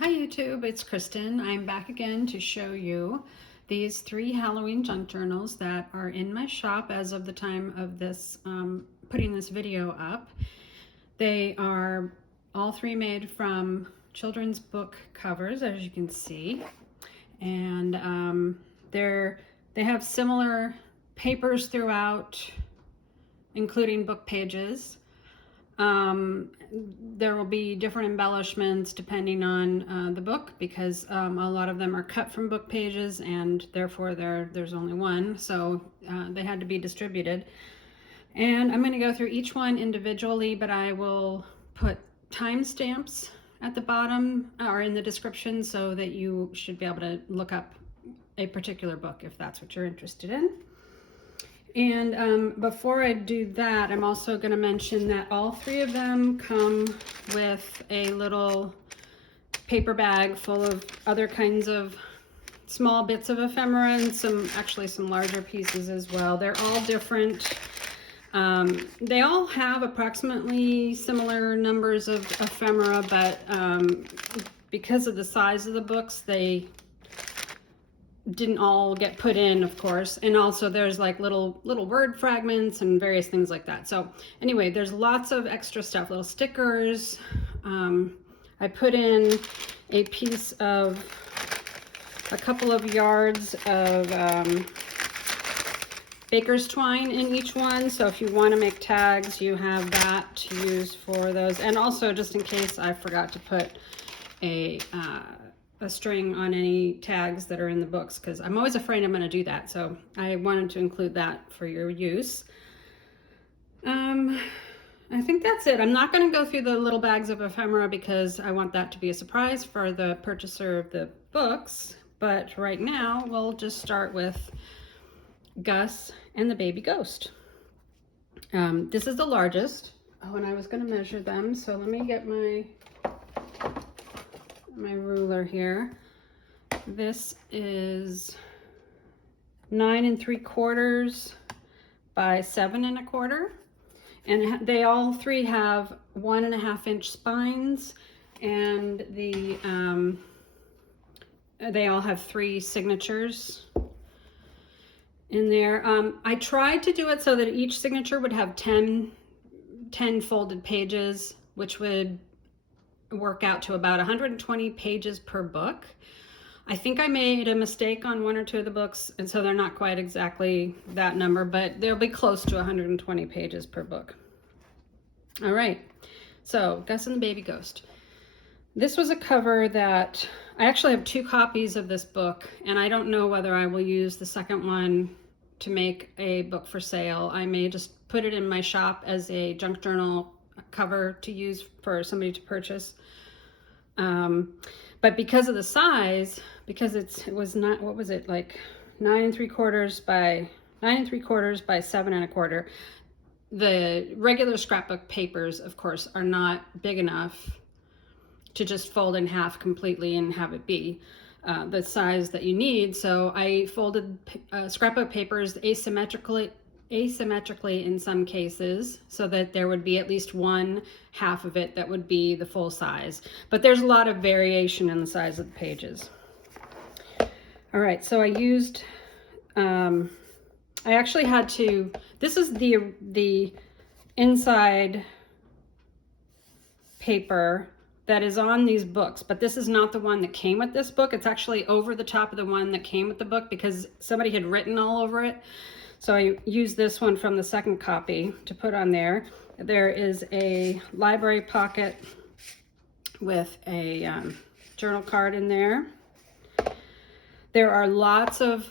Hi YouTube, it's Kristen. I'm back again to show you these 3 Halloween junk journals that are in my shop as of the time of this putting this video up. They are all 3 made from children's book covers, as you can see, and they have similar papers throughout, including book pages. There will be different embellishments depending on the book, because a lot of them are cut from book pages and therefore there's only one, so they had to be distributed. And I'm going to go through each one individually, but I will put timestamps at the bottom or in the description so that you should be able to look up a particular book if that's what you're interested in. And before I do that, I'm also going to mention that all 3 of them come with a little paper bag full of other kinds of small bits of ephemera and actually some larger pieces as well. They're all different. They all have approximately similar numbers of ephemera, but because of the size of the books, they didn't all get put in, of course, and also there's like little word fragments and various things like that. So anyway, there's lots of extra stuff, little stickers. I put in a piece of a couple of yards of baker's twine in each one, so if you want to make tags, you have that to use for those. And also, just in case I forgot to put a string on any tags that are in the books, because I'm always afraid I'm going to do that, so I wanted to include that for your use. I think that's it. I'm not going to go through the little bags of ephemera because I want that to be a surprise for the purchaser of the books, but right now we'll just start with Gus and the Baby Ghost. This is the largest. Oh, and I was going to measure them, so let me get my ruler here. This is 9 3/4 by 7 1/4, and they all 3 have 1.5 inch spines, and they all have 3 signatures in there. I tried to do it so that each signature would have 10 folded pages, which would work out to about 120 pages per book. I think I made a mistake on 1 or 2 of the books, and so they're not quite exactly that number, but they'll be close to 120 pages per book. All right, so Gus and the Baby Ghost. This was a cover that I actually have 2 copies of this book, and I don't know whether I will use the second one to make a book for sale. I may just put it in my shop as a junk journal cover to use for somebody to purchase. But because of the size, because it was not, what was it, like 9 3/4 by 7 1/4. The regular scrapbook papers, of course, are not big enough to just fold in half completely and have it be the size that you need. So I folded scrapbook papers asymmetrically in some cases, so that there would be at least 1/2 of it that would be the full size. But there's a lot of variation in the size of the pages. All right, so I used, I actually had to, this is the inside paper that is on these books, but this is not the one that came with this book. It's actually over the top of the one that came with the book because somebody had written all over it. So I used this one from the second copy to put on there. There is a library pocket with a journal card in there. There's lots of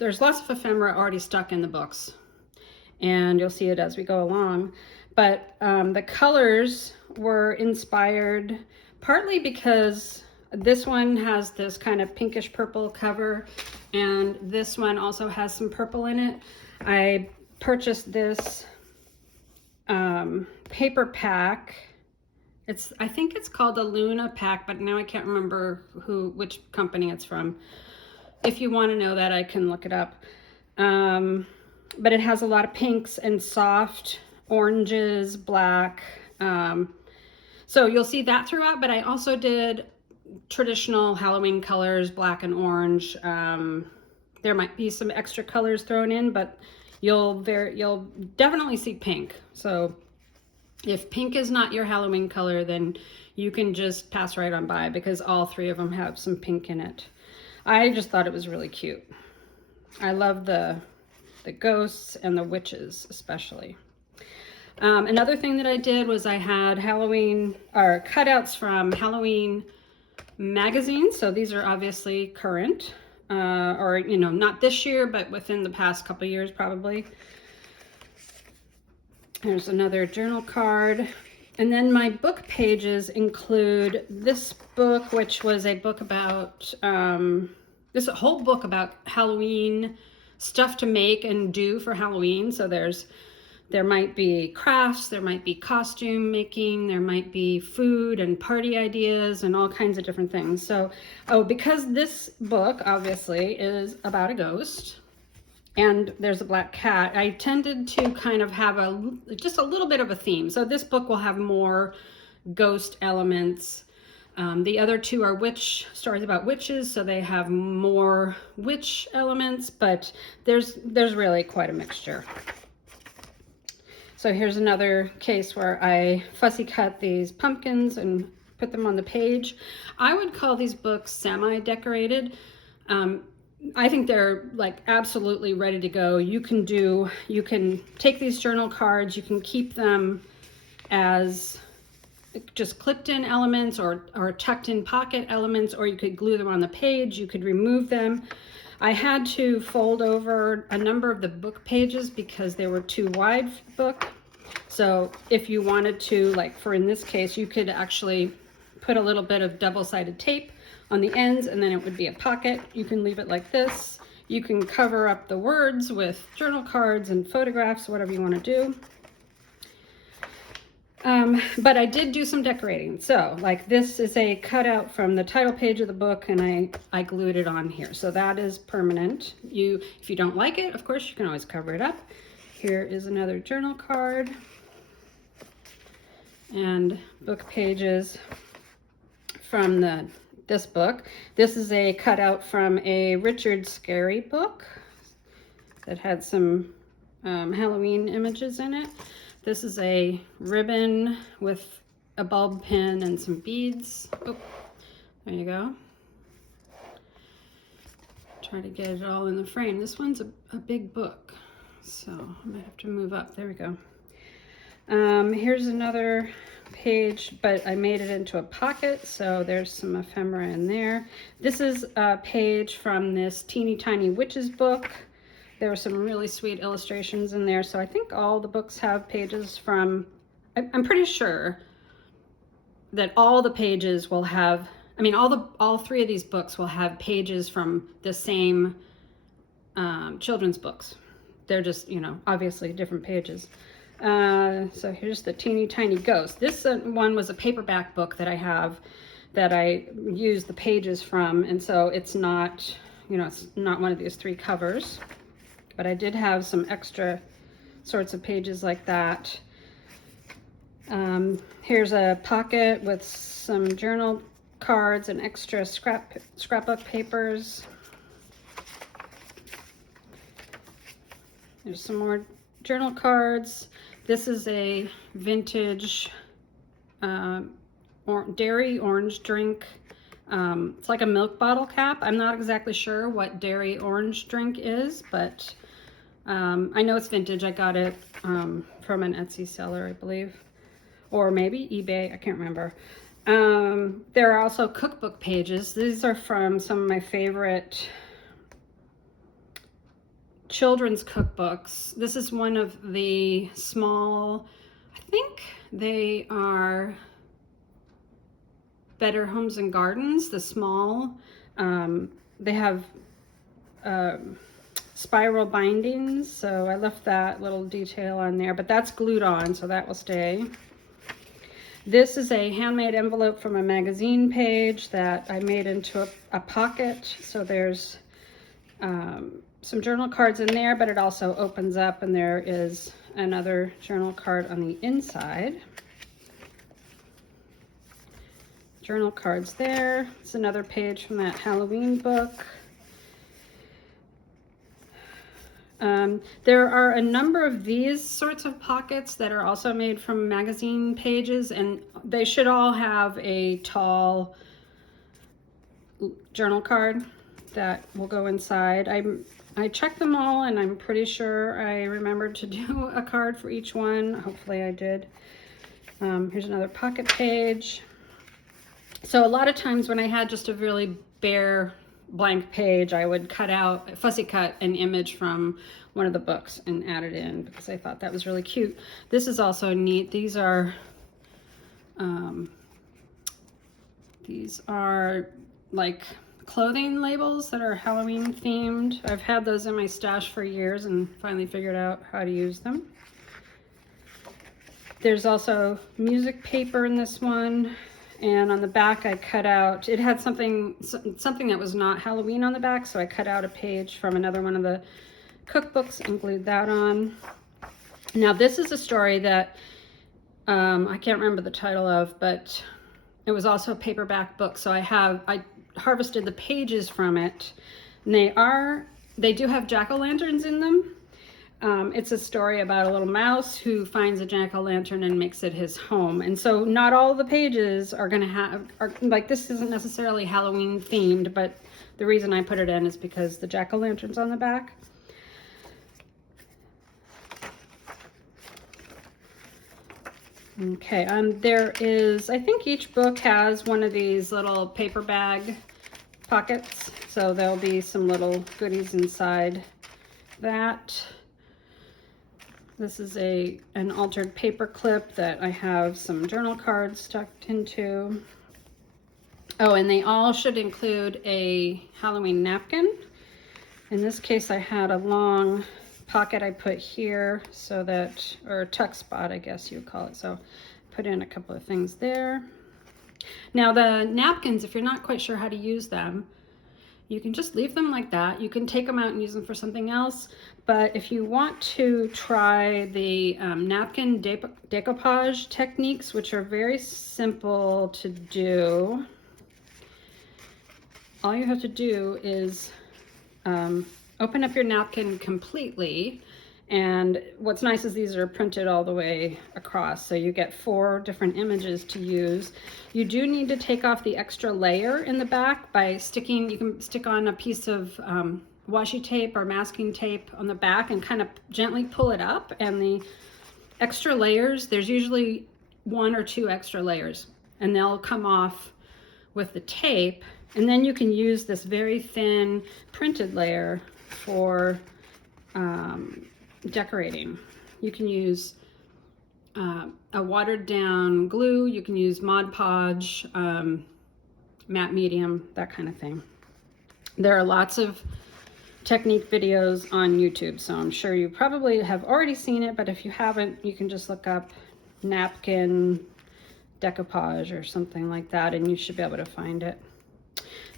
ephemera already stuck in the books, and you'll see it as we go along. But the colors were inspired partly because this one has this kind of pinkish purple cover, and this one also has some purple in it. I purchased this paper pack. I think it's called the Luna pack, but now I can't remember which company it's from. If you want to know that, I can look it up. But it has a lot of pinks and soft oranges, black. So you'll see that throughout, but I also did traditional Halloween colors, black and orange. There might be some extra colors thrown in, but you'll definitely see pink. So if pink is not your Halloween color, then you can just pass right on by, because all three of them have some pink in it. I just thought it was really cute. I love the ghosts and the witches especially. Another thing that I did was I had Halloween, or cutouts from Halloween magazines. So these are obviously current, or, you know, not this year, but within the past couple years probably. There's another journal card. And then my book pages include this book, which was a book about, this is a whole book about Halloween stuff to make and do for Halloween. So there might be crafts, there might be costume making, there might be food and party ideas and all kinds of different things. So, because this book obviously is about a ghost and there's a black cat, I tended to kind of have just a little bit of a theme. So this book will have more ghost elements. The other two are stories about witches, so they have more witch elements, but there's really quite a mixture. So here's another case where I fussy cut these pumpkins and put them on the page. I would call these books semi-decorated. I think they're like absolutely ready to go. You can take these journal cards, you can keep them as just clipped in elements or tucked in pocket elements, or you could glue them on the page, you could remove them. I had to fold over a number of the book pages because they were too wide for the book. So if you wanted to, like for in this case, you could actually put a little bit of double-sided tape on the ends and then it would be a pocket. You can leave it like this. You can cover up the words with journal cards and photographs, whatever you want to do. But I did do some decorating. So like this is a cutout from the title page of the book and I glued it on here. So that is permanent. If you don't like it, of course, you can always cover it up. Here is another journal card and book pages from this book. This is a cutout from a Richard Scarry book that had some Halloween images in it. This is a ribbon with a bulb pin and some beads. Oh, there you go. Try to get it all in the frame. This one's a big book, so I might have to move up. There we go. Here's another page, but I made it into a pocket, so there's some ephemera in there. This is a page from this Teeny Tiny Witches book. There were some really sweet illustrations in there. So I think all the books have pages from, I'm pretty sure that all the pages will have, I mean, all three of these books will have pages from the same children's books. They're just, you know, obviously different pages. So here's the Teeny Tiny Ghost. This one was a paperback book that I have that I use the pages from. And so it's not, you know, it's not one of these three covers. But I did have some extra sorts of pages like that. Here's a pocket with some journal cards and extra scrapbook papers. There's some more journal cards. This is a vintage dairy orange drink. It's like a milk bottle cap. I'm not exactly sure what dairy orange drink is, but I know it's vintage. I got it from an Etsy seller, I believe, or maybe eBay. I can't remember. There are also cookbook pages. These are from some of my favorite children's cookbooks. This is one of the small, I think they are Better Homes and Gardens, the small. They have spiral bindings, so I left that little detail on there, but that's glued on, so that will stay. This is a handmade envelope from a magazine page that I made into a pocket, so there's some journal cards in there, but it also opens up and there is another journal card on the inside. journal cards there. It's another page from that Halloween book. There are a number of these sorts of pockets that are also made from magazine pages, and they should all have a tall journal card that will go inside. I checked them all, and I'm pretty sure I remembered to do a card for each one. Hopefully I did. Here's another pocket page. So a lot of times when I had just a really bare blank page, I would fussy cut an image from one of the books and add it in because I thought that was really cute. This is also neat. These are like clothing labels that are Halloween themed. I've had those in my stash for years and finally figured out how to use them. There's also music paper in this one. And on the back I cut out, it had something that was not Halloween on the back, so I cut out a page from another one of the cookbooks and glued that on. Now this is a story that I can't remember the title of, but it was also a paperback book, so I harvested the pages from it, and they do have jack-o'-lanterns in them. It's a story about a little mouse who finds a jack-o'-lantern and makes it his home. And so not all the pages are like, this isn't necessarily Halloween themed, but the reason I put it in is because the jack-o'-lantern's on the back. Okay, there is, I think each book has one of these little paper bag pockets. So there'll be some little goodies inside that. This is an altered paper clip that I have some journal cards tucked into. Oh, and they all should include a Halloween napkin. In this case, I had a long pocket I put here so that, or a tuck spot, I guess you would call it. So put in a couple of things there. Now the napkins, if you're not quite sure how to use them, you can just leave them like that. You can take them out and use them for something else. But if you want to try the napkin decoupage techniques, which are very simple to do, all you have to do is open up your napkin completely. And what's nice is these are printed all the way across, so you get 4 different images to use. You do need to take off the extra layer in the back by sticking, you can stick on a piece of washi tape or masking tape on the back and kind of gently pull it up. And the extra layers, there's usually 1 or 2 extra layers, and they'll come off with the tape. And then you can use this very thin printed layer for decorating. You can use a watered down glue, you can use Mod Podge, matte medium, that kind of thing. There are lots of technique videos on YouTube, so I'm sure you probably have already seen it, but if you haven't, you can just look up napkin decoupage or something like that, and you should be able to find it.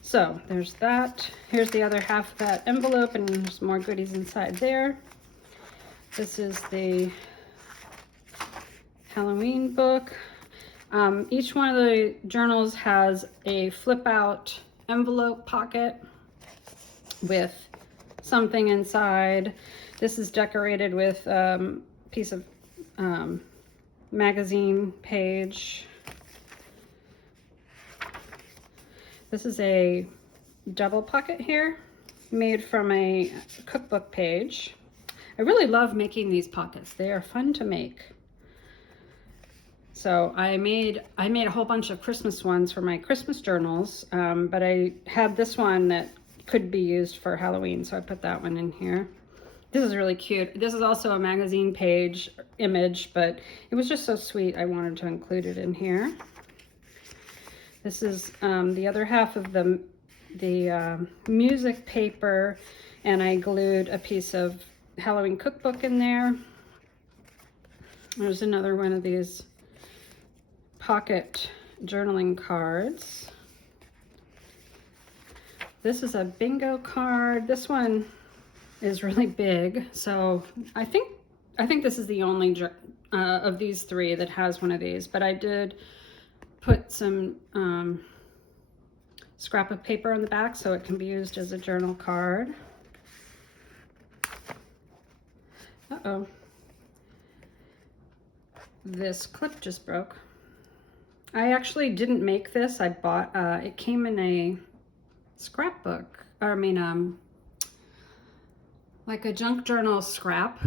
So there's that. Here's the other half of that envelope, and there's more goodies inside there. This is the Halloween book. Each one of the journals has a flip out envelope pocket with something inside. This is decorated with a piece of magazine page. This is a double pocket here made from a cookbook page. I really love making these pockets. They are fun to make. So I made a whole bunch of Christmas ones for my Christmas journals, but I had this one that could be used for Halloween, so I put that one in here. This is really cute. This is also a magazine page image, but it was just so sweet I wanted to include it in here. This is the other half of the music paper, and I glued a piece of Halloween cookbook in there. There's another one of these pocket journaling cards. This is a bingo card. This one is really big, so I think this is the only of these 3 that has one of these, but I did put some scrap of paper on the back so it can be used as a journal card. Uh-oh. This clip just broke. I actually didn't make this. I bought, it came in a scrapbook, or I mean, like a junk journal scrap.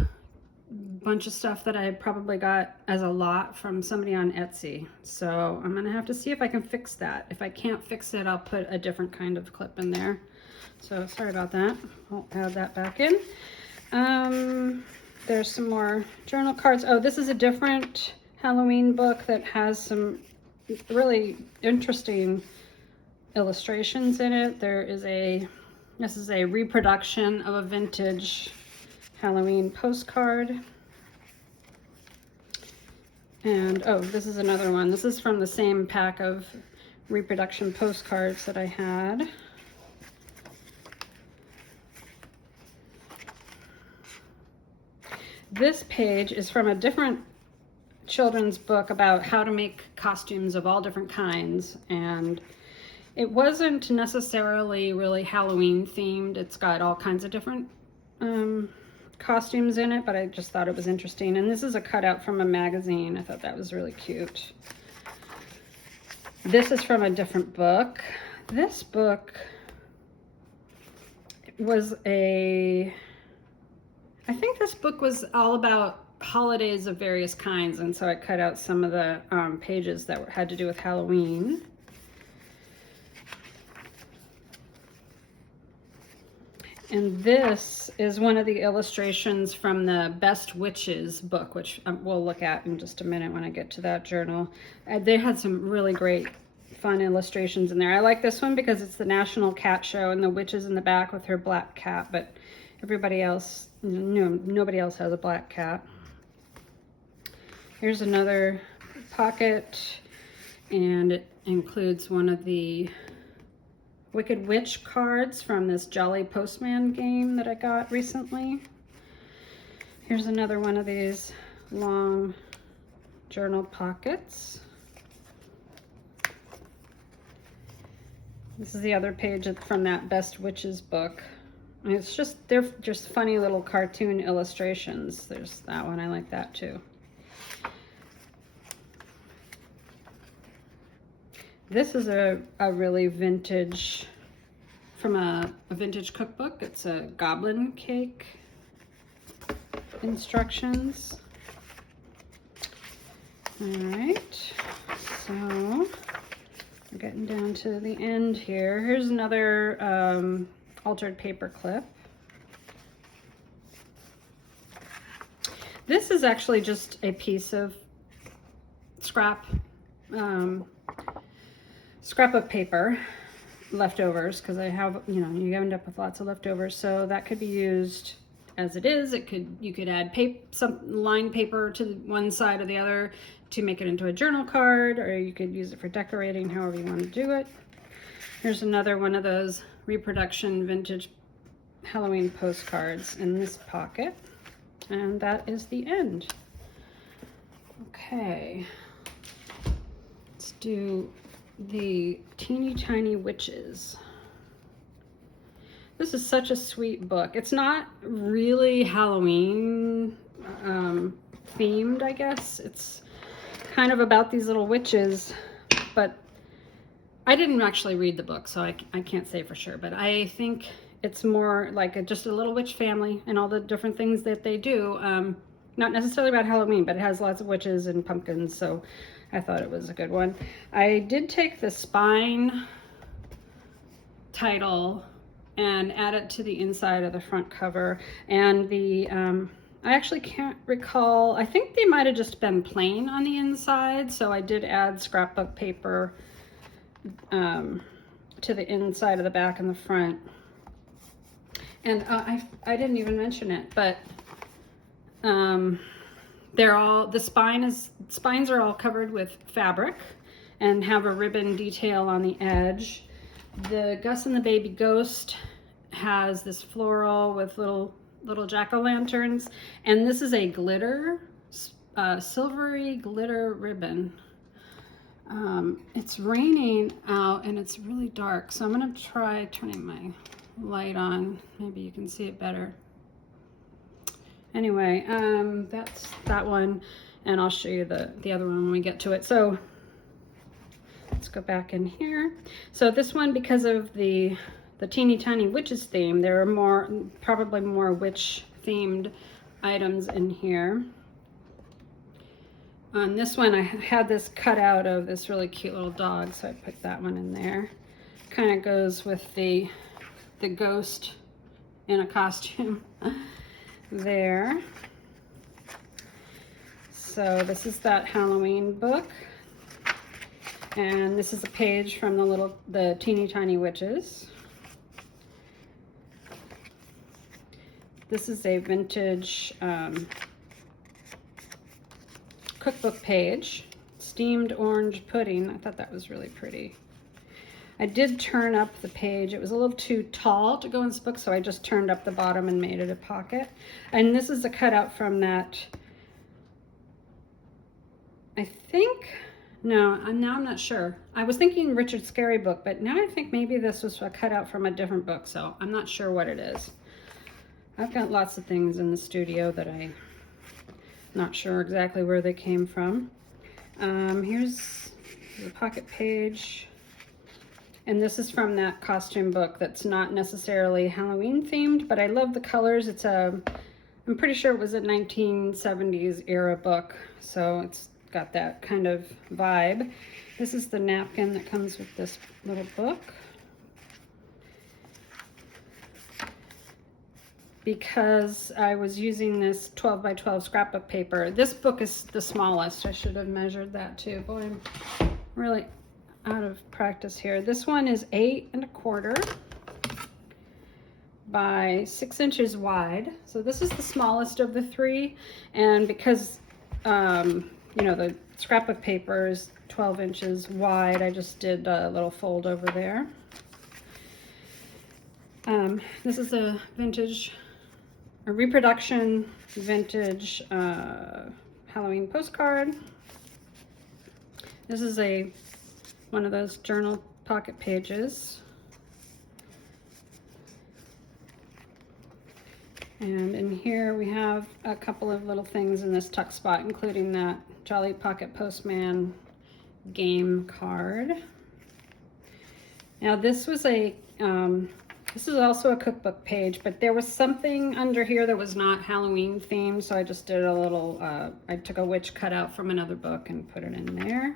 Bunch of stuff that I probably got as a lot from somebody on Etsy. So I'm gonna have to see if I can fix that. If I can't fix it, I'll put a different kind of clip in there. So sorry about that. I'll add that back in. There's some more journal cards. Oh, this is a different Halloween book that has some really interesting illustrations in it. This is a reproduction of a vintage Halloween postcard. And oh, this is another one. This is from the same pack of reproduction postcards that I had. This page is from a different children's book about how to make costumes of all different kinds, and it wasn't necessarily really Halloween themed. It's got all kinds of different costumes in it, but I just thought it was interesting. And this is a cutout from a magazine. I thought that was really cute. This is from a different book. This book was I think this book was all about holidays of various kinds, and so I cut out some of the pages that had to do with Halloween. And this is one of the illustrations from the Best Witches book, which we'll look at in just a minute when I get to that journal. They had some really great fun illustrations in there. I like this one because it's the National Cat Show and the witch is in the back with her black cat, but everybody else, nobody else has a black cat. Here's another pocket, and it includes one of the Wicked Witch cards from this Jolly Postman game that I got recently. Here's another one of these long journal pockets. This is the other page from that Best Witches book. And they're just funny little cartoon illustrations. There's that one, I like that too. This is a really vintage, from a vintage cookbook. It's a goblin cake instructions. All right, so we're getting down to the end here. Here's another altered paper clip. This is actually just a piece of scrap of paper, leftovers, because I have, you end up with lots of leftovers, so that could be used as it is. You could add some lined paper to one side or the other to make it into a journal card, or you could use it for decorating, however you want to do it. Here's another one of those reproduction vintage Halloween postcards in this pocket, and that is the end. Okay, let's do the Teeny Tiny Witches. This is such a sweet book. It's not really Halloween themed, I guess. It's kind of about these little witches, but I didn't actually read the book, so I can't say for sure, but I think it's more like just a little witch family and all the different things that they do. Not necessarily about Halloween, but it has lots of witches and pumpkins, so I thought it was a good one. I did take the spine title and add it to the inside of the front cover, and I actually can't recall, I think they might have just been plain on the inside, so I did add scrapbook paper to the inside of the back and the front. And I didn't even mention it, but the spines are all covered with fabric and have a ribbon detail on the edge. The Gus and the Baby Ghost has this floral with little jack-o'-lanterns, and this is a glitter, silvery glitter ribbon. It's raining out and it's really dark, so I'm gonna try turning my light on. Maybe you can see it better. Anyway, that's that one, and I'll show you the other one when we get to it. So let's go back in here. So this one, because of the teeny tiny witches theme, there are probably more witch themed items in here. On this one, I had this cut out of this really cute little dog, so I put that one in there. Kind of goes with the ghost in a costume there. So this is that Halloween book, and this is a page from the teeny tiny witches. This is a vintage cookbook page, steamed orange pudding. I thought that was really pretty. I did turn up the page. It was a little too tall to go in this book, so I just turned up the bottom and made it a pocket. And this is a cutout from that, I think, no, now I'm not sure. I was thinking Richard Scarry book, but now I think maybe this was a cutout from a different book, so I'm not sure what it is. I've got lots of things in the studio that I'm not sure exactly where they came from. Here's the pocket page. And this is from that costume book that's not necessarily Halloween themed, but I love the colors. It's I'm pretty sure it was a 1970s era book, so it's got that kind of vibe. This is the napkin that comes with this little book. Because I was using this 12 by 12 scrapbook paper. This book is the smallest. I should have measured that too. Boy, I'm really out of practice here. This one is 8 1/4 by 6 inches wide. So this is the smallest of the three. And because, you know, the scrapbook paper is 12 inches wide, I just did a little fold over there. This is a reproduction vintage Halloween postcard. This is one of those journal pocket pages. And in here we have a couple of little things in this tuck spot, including that Jolly Pocket Postman game card. Now this was this is also a cookbook page, but there was something under here that was not Halloween themed, so I just did a little, I took a witch cutout from another book and put it in there.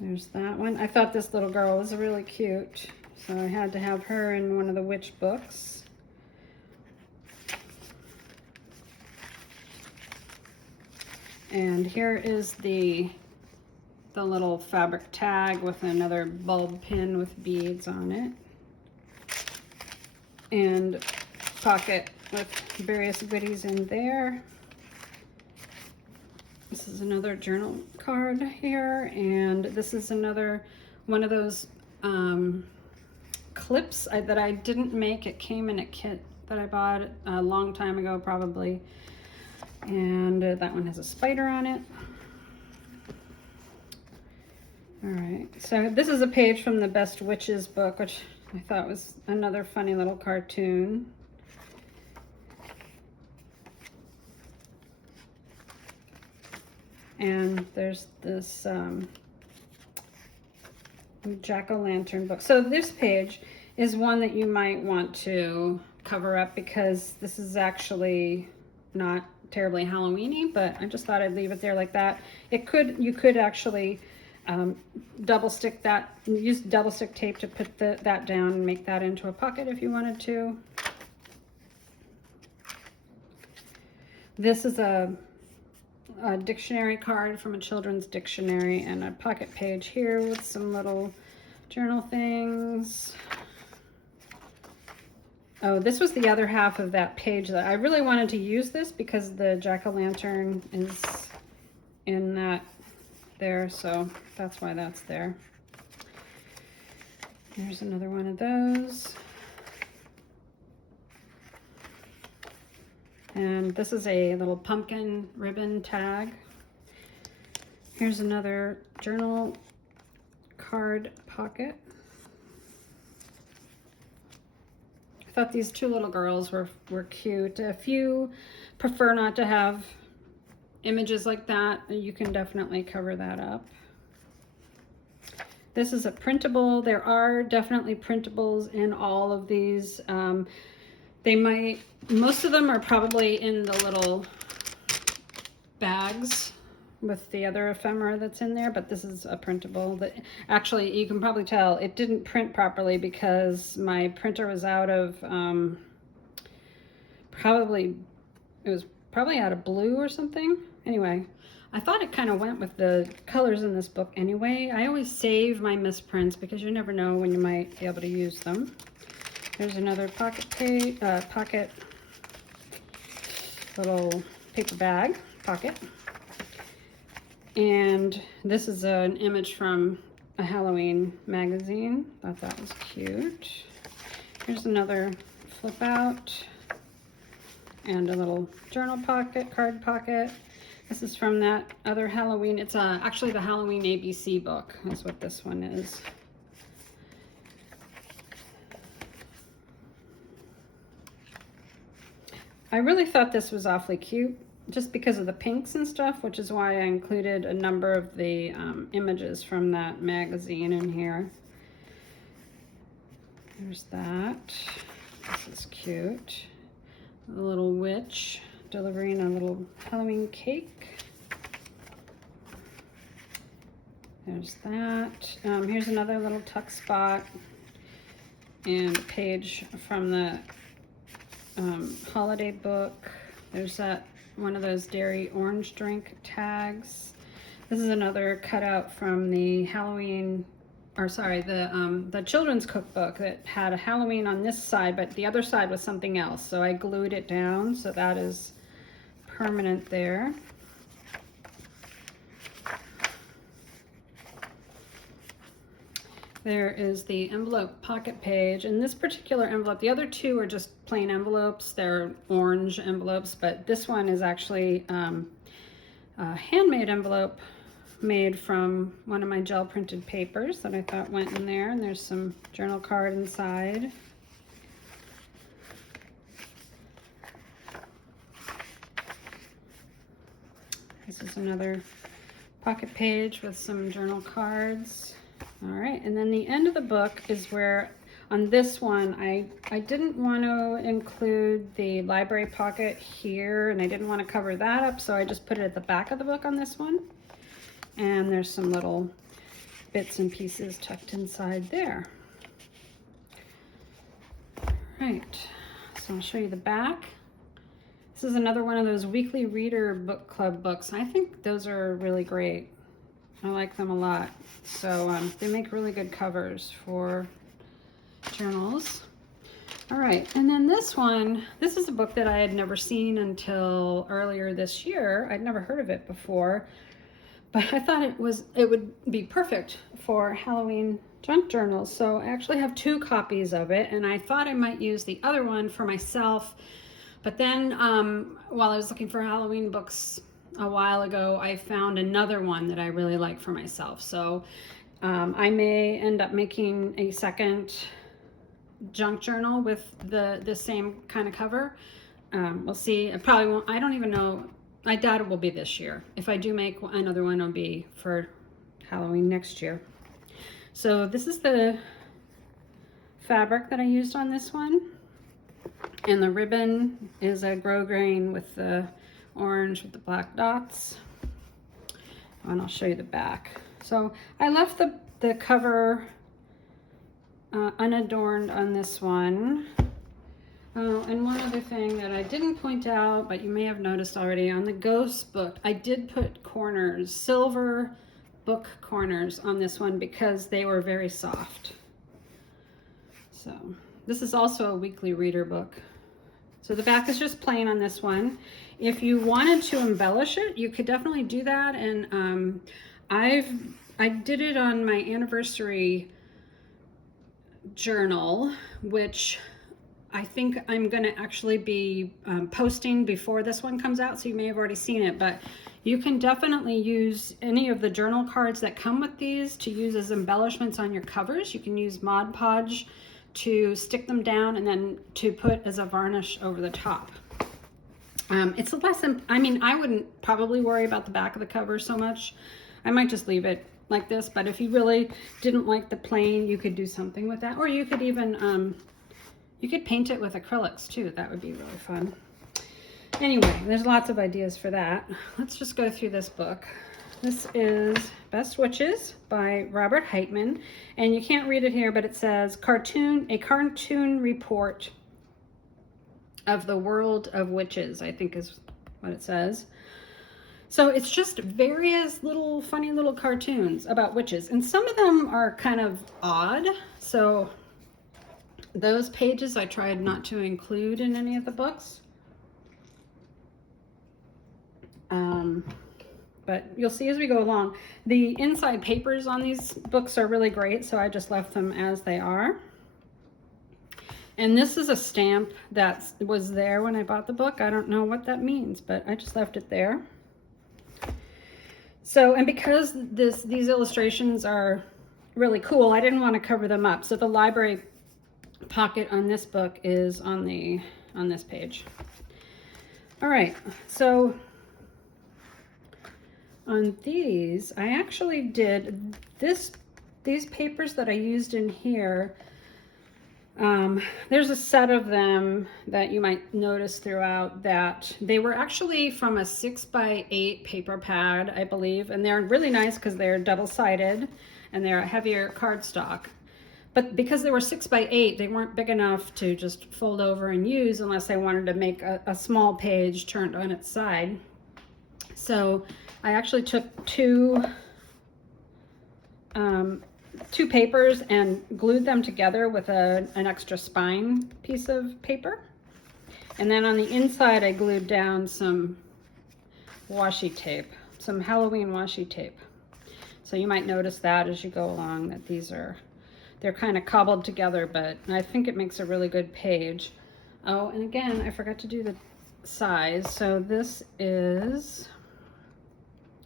There's that one. I thought this little girl was really cute, so I had to have her in one of the witch books. And here is the little fabric tag with another bulb pin with beads on it. And pocket with various goodies in there. This is another journal card here, and this is another one of those clips that I didn't make. It came in a kit that I bought a long time ago probably, and that one has a spider on it. All right, so this is a page from the Best Witches book, which I thought was another funny little cartoon. And there's this jack-o'-lantern book. So this page is one that you might want to cover up because this is actually not terribly Halloween-y, but I just thought I'd leave it there like that. You could actually double stick that, use double stick tape to put that down and make that into a pocket if you wanted to. This is a dictionary card from a children's dictionary, and a pocket page here with some little journal things. Oh, this was the other half of that page that I really wanted to use this because the jack-o'-lantern is in that there, so that's why that's there. There's another one of those. And this is a little pumpkin ribbon tag. Here's another journal card pocket. I thought these two little girls were cute. If you prefer not to have images like that, you can definitely cover that up. This is a printable. There are definitely printables in all of these. Most of them are probably in the little bags with the other ephemera that's in there, but this is a printable that actually, you can probably tell it didn't print properly because my printer was out of it was probably out of blue or something. Anyway, I thought it kind of went with the colors in this book anyway. I always save my misprints because you never know when you might be able to use them. There's another pocket little paper bag pocket. And this is an image from a Halloween magazine. Thought that was cute. Here's another flip out and a little journal pocket, card pocket. This is from that other Halloween. It's actually the Halloween ABC book. That's what this one is. I really thought this was awfully cute, just because of the pinks and stuff, which is why I included a number of the images from that magazine in here. There's that. This is cute. A little witch delivering a little Halloween cake. There's that. Here's another little tuck spot and a page from the holiday book. There's that one of those dairy orange drink tags. This is another cutout from the Halloween, or sorry, the children's cookbook that had a Halloween on this side, but the other side was something else. So I glued it down, so that is permanent there. There is the envelope pocket page, and this particular envelope, the other two are just plain envelopes. They're orange envelopes, but this one is actually a handmade envelope made from one of my gel printed papers that I thought went in there, and there's some journal card inside. This is another pocket page with some journal cards. All right, and then the end of the book is where, on this one, I didn't want to include the library pocket here, and I didn't want to cover that up, so I just put it at the back of the book on this one. And there's some little bits and pieces tucked inside there. All right, so I'll show you the back. This is another one of those weekly reader book club books. I think those are really great. I like them a lot. So they make really good covers for journals. All right, and then this one, this is a book that I had never seen until earlier this year. I'd never heard of it before, but I thought it would be perfect for Halloween junk journals. So I actually have 2 copies of it, and I thought I might use the other one for myself. But then while I was looking for Halloween books a while ago, I found another one that I really like for myself. So I may end up making a second junk journal with the same kind of cover. We'll see. I probably won't. I don't even know. I doubt it will be this year. If I do make another one, it'll be for Halloween next year. So this is the fabric that I used on this one. And the ribbon is a grosgrain with the orange with the black dots. And I'll show you the back. So I left the cover unadorned on this one. And one other thing that I didn't point out, but you may have noticed already, on the ghost book, I did put corners, silver book corners on this one because they were very soft. So this is also a weekly reader book. So the back is just plain on this one. If you wanted to embellish it, you could definitely do that. And I did it on my anniversary journal, which I think I'm going to actually be posting before this one comes out, so you may have already seen it, but you can definitely use any of the journal cards that come with these to use as embellishments on your covers. You can use Mod Podge to stick them down and then to put as a varnish over the top. It's a lesson. I mean, I wouldn't probably worry about the back of the cover so much. I might just leave it like this, but if you really didn't like the plain, you could do something with that. Or you could even, you could paint it with acrylics too. That would be really fun. Anyway, there's lots of ideas for that. Let's just go through this book. This is Best Witches by Robert Heitman. And you can't read it here, but it says a cartoon report of the world of witches, I think is what it says. So it's just various little funny little cartoons about witches, and some of them are kind of odd. So those pages I tried not to include in any of the books. But you'll see as we go along. The inside papers on these books are really great, so I just left them as they are. And this is a stamp that was there when I bought the book. I don't know what that means, but I just left it there. So, and because these illustrations are really cool, I didn't want to cover them up. So the library pocket on this book is on this page. All right, so on these, I actually did these papers that I used in here. There's a set of them that you might notice throughout that they were actually from a 6x8 paper pad, I believe, and they're really nice because they're double-sided and they're a heavier cardstock. But because they were 6x8, they weren't big enough to just fold over and use unless I wanted to make a small page turned on its side. So I actually took two papers and glued them together with an extra spine piece of paper. And then on the inside, I glued down some washi tape, some Halloween washi tape. So you might notice that as you go along, that they're kind of cobbled together, but I think it makes a really good page. Oh, and again, I forgot to do the size. So this is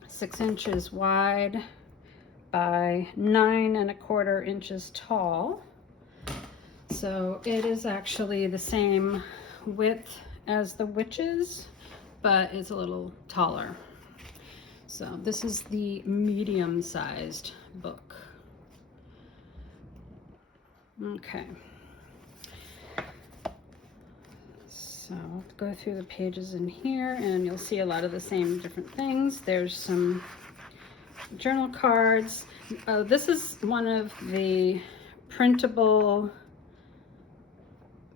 6 inches wide by 9 1/4 inches tall. So it is actually the same width as the Witches, but it's a little taller. So this is the medium-sized book. Okay. So I'll go through the pages in here and you'll see a lot of the same different things. There's some journal cards. This is one of the printable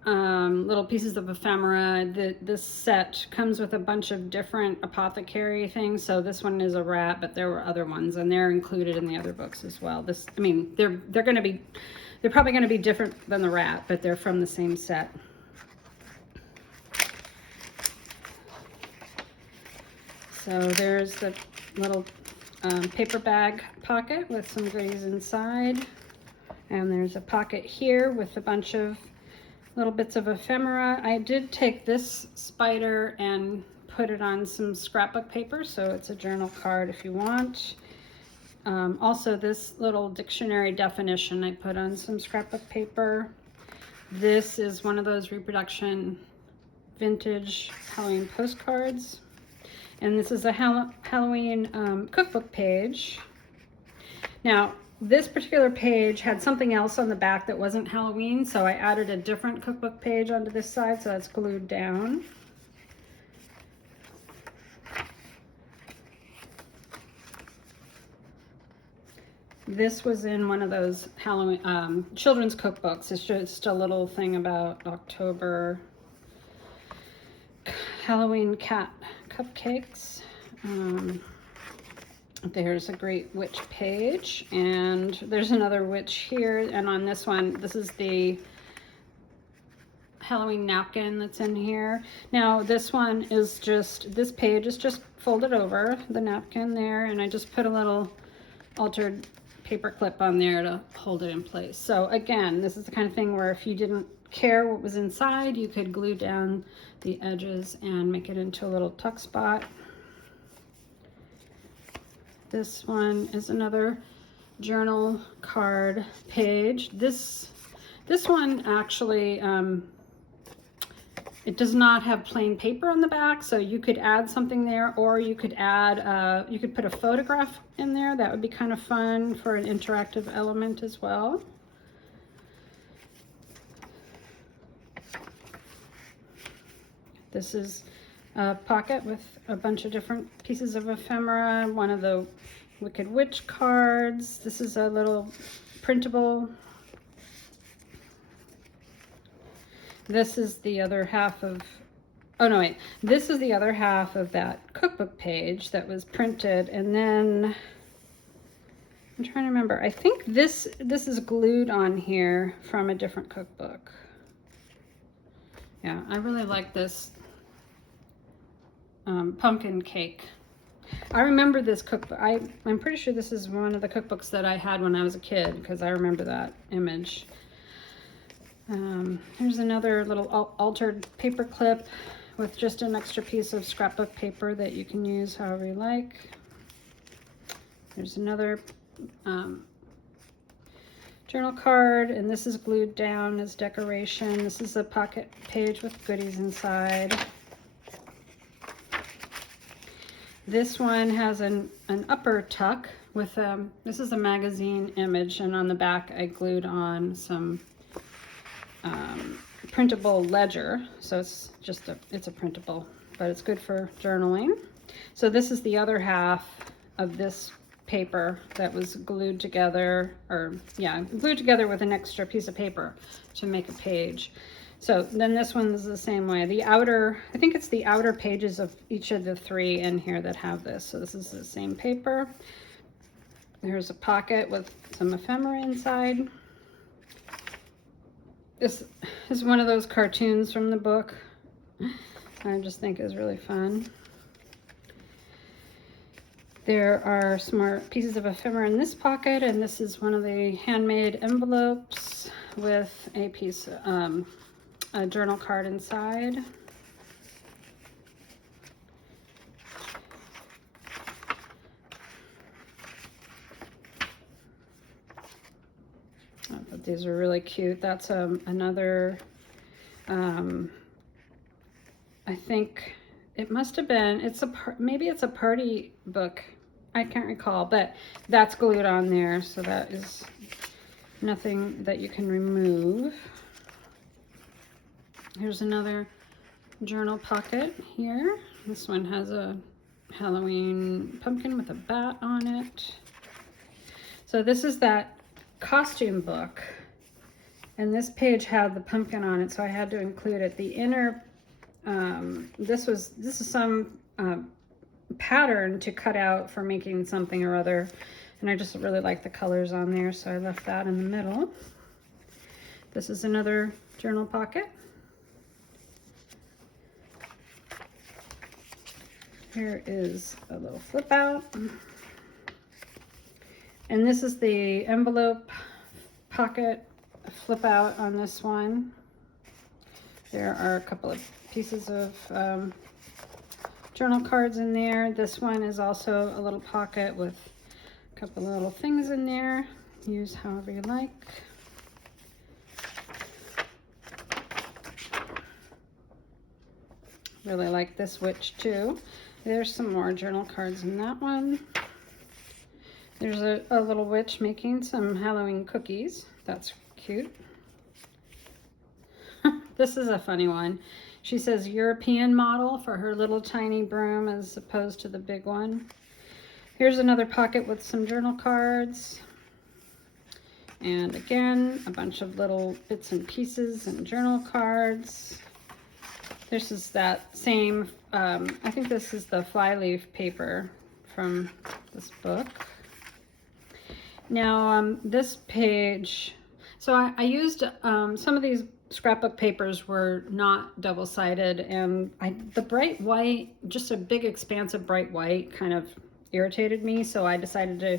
little pieces of ephemera. This set comes with a bunch of different apothecary things. So this one is a rat, but there were other ones, and they're included in the other books as well. I mean, they're probably going to be different than the rat, but they're from the same set. So there's the little paper bag pocket with some goodies inside, and there's a pocket here with a bunch of little bits of ephemera. I did take this spider and put it on some scrapbook paper, so it's a journal card if you want. Also, this little dictionary definition I put on some scrapbook paper. This is one of those reproduction vintage Halloween postcards. And this is a Halloween cookbook page. Now, this particular page had something else on the back that wasn't Halloween, so I added a different cookbook page onto this side, so that's glued down. This was in one of those Halloween children's cookbooks. It's just a little thing about October Halloween cat cupcakes. There's a great witch page, and there's another witch here, and on this one, this is the Halloween napkin that's in here. Now this one is just, this page is just folded over the napkin there, and I just put a little altered paper clip on there to hold it in place. So again, this is the kind of thing where if you didn't care what was inside, you could glue down the edges and make it into a little tuck spot. This one is another journal card page. This one actually, it does not have plain paper on the back, so you could add something there, or you could add, you could put a photograph in there. That would be kind of fun for an interactive element as well. This is a pocket with a bunch of different pieces of ephemera, one of the Wicked Witch cards. This is a little printable. This is the other half of, oh no wait, this is the other half of that cookbook page that was printed, and then I'm trying to remember, I think this is glued on here from a different cookbook. Yeah, I really like this pumpkin cake. I remember this cookbook. I'm pretty sure this is one of the cookbooks that I had when I was a kid, because I remember that image. Here's another little altered paper clip with just an extra piece of scrapbook paper that you can use however you like. There's another journal card, and this is glued down as decoration. This is a pocket page with goodies inside. This one has an upper tuck with, this is a magazine image, and on the back I glued on some printable ledger. So it's just it's a printable, but it's good for journaling. So this is the other half of this paper that was glued together, or yeah, glued together with an extra piece of paper to make a page. So then this one is the same way. The outer, I think it's the outer pages of each of the three in here that have this. So this is the same paper. There's a pocket with some ephemera inside. This is one of those cartoons from the book. I just think is really fun. There are some more pieces of ephemera in this pocket, and this is one of the handmade envelopes with a piece, a journal card inside. I thought these are really cute. That's another, I think it must have been, maybe it's a party book. I can't recall, but that's glued on there. So that is nothing that you can remove. Here's another journal pocket here. This one has a Halloween pumpkin with a bat on it. So this is that costume book, and this page had the pumpkin on it, so I had to include it. The inner, this is some pattern to cut out for making something or other, and I just really like the colors on there, so I left that in the middle. This is another journal pocket. Here is a little flip out. And this is the envelope pocket flip out on this one. There are a couple of pieces of journal cards in there. This one is also a little pocket with a couple of little things in there. Use however you like. Really like this witch too. There's some more journal cards in that one. There's a little witch making some Halloween cookies. That's cute. This is a funny one. She says European model for her little tiny broom as opposed to the big one. Here's another pocket with some journal cards. And again, a bunch of little bits and pieces and journal cards. This is that same, I think this is the flyleaf paper from this book. Now, this page, so I used, some of these scrapbook papers were not double-sided, and the bright white, just a big expansive bright white kind of irritated me, so I decided to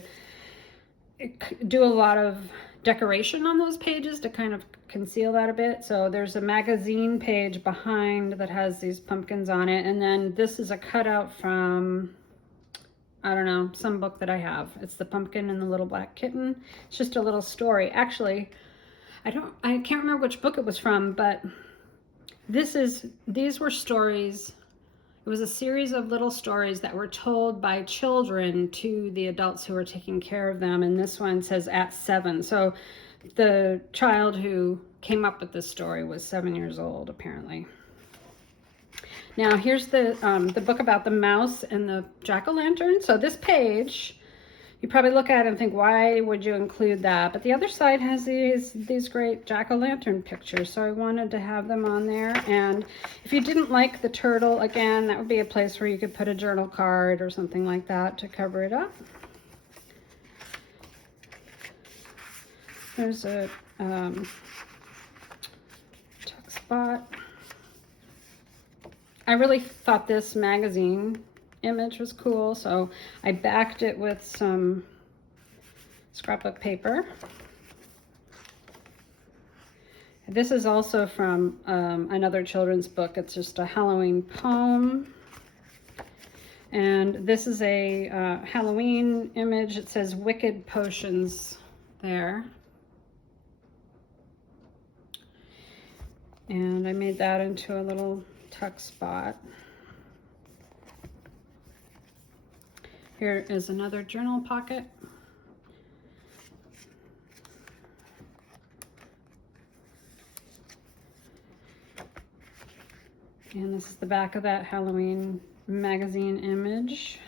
do a lot of decoration on those pages to kind of conceal that a bit. So there's a magazine page behind that has these pumpkins on it. And then this is a cutout from, I don't know, some book that I have. It's The Pumpkin and the Little Black Kitten. It's just a little story. Actually, I can't remember which book it was from, but these were stories. It was a series of little stories that were told by children to the adults who were taking care of them. And this one says at 7. So the child who came up with this story was 7 years old, apparently. Now here's the book about the mouse and the jack-o'-lantern. So this page, you probably look at it and think, why would you include that? But the other side has these great jack-o'-lantern pictures, so I wanted to have them on there. And if you didn't like the turtle, again, that would be a place where you could put a journal card or something like that to cover it up. There's a tuck spot. I really thought this magazine image was cool, so I backed it with some scrapbook paper. This is also from another children's book. It's just a Halloween poem. And this is a Halloween image. It says Wicked Potions there. And I made that into a little tuck spot. Here is another journal pocket. And this is the back of that Halloween magazine image.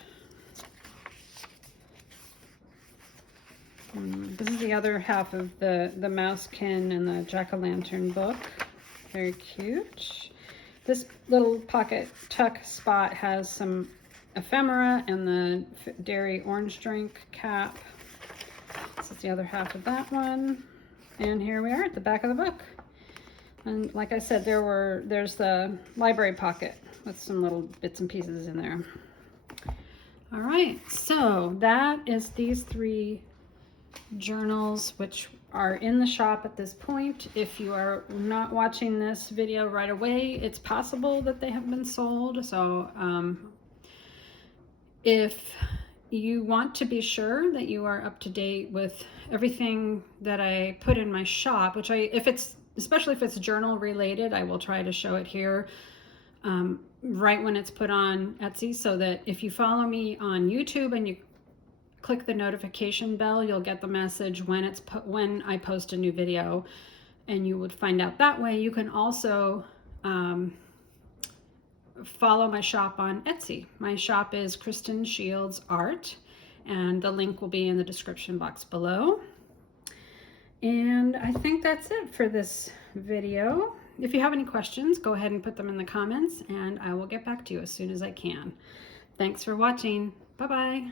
This is the other half of the mousekin and the jack-o'-lantern book. Very cute. This little pocket tuck spot has some ephemera and the dairy orange drink cap. This is the other half of that one. And here we are at the back of the book. And like I said, there's the library pocket with some little bits and pieces in there. All right, so that is these 3 journals, which are in the shop at this point. If you are not watching this video right away, it's possible that they have been sold. So if you want to be sure that you are up to date with everything that I put in my shop, which especially if it's journal related, I will try to show it here right when it's put on Etsy, so that if you follow me on YouTube and you click the notification bell, you'll get the message when I post a new video, and you would find out that way. You can also follow my shop on Etsy. My shop is Kristen Shields Art, and the link will be in the description box below. And I think that's it for this video. If you have any questions, go ahead and put them in the comments, and I will get back to you as soon as I can. Thanks for watching. Bye-bye.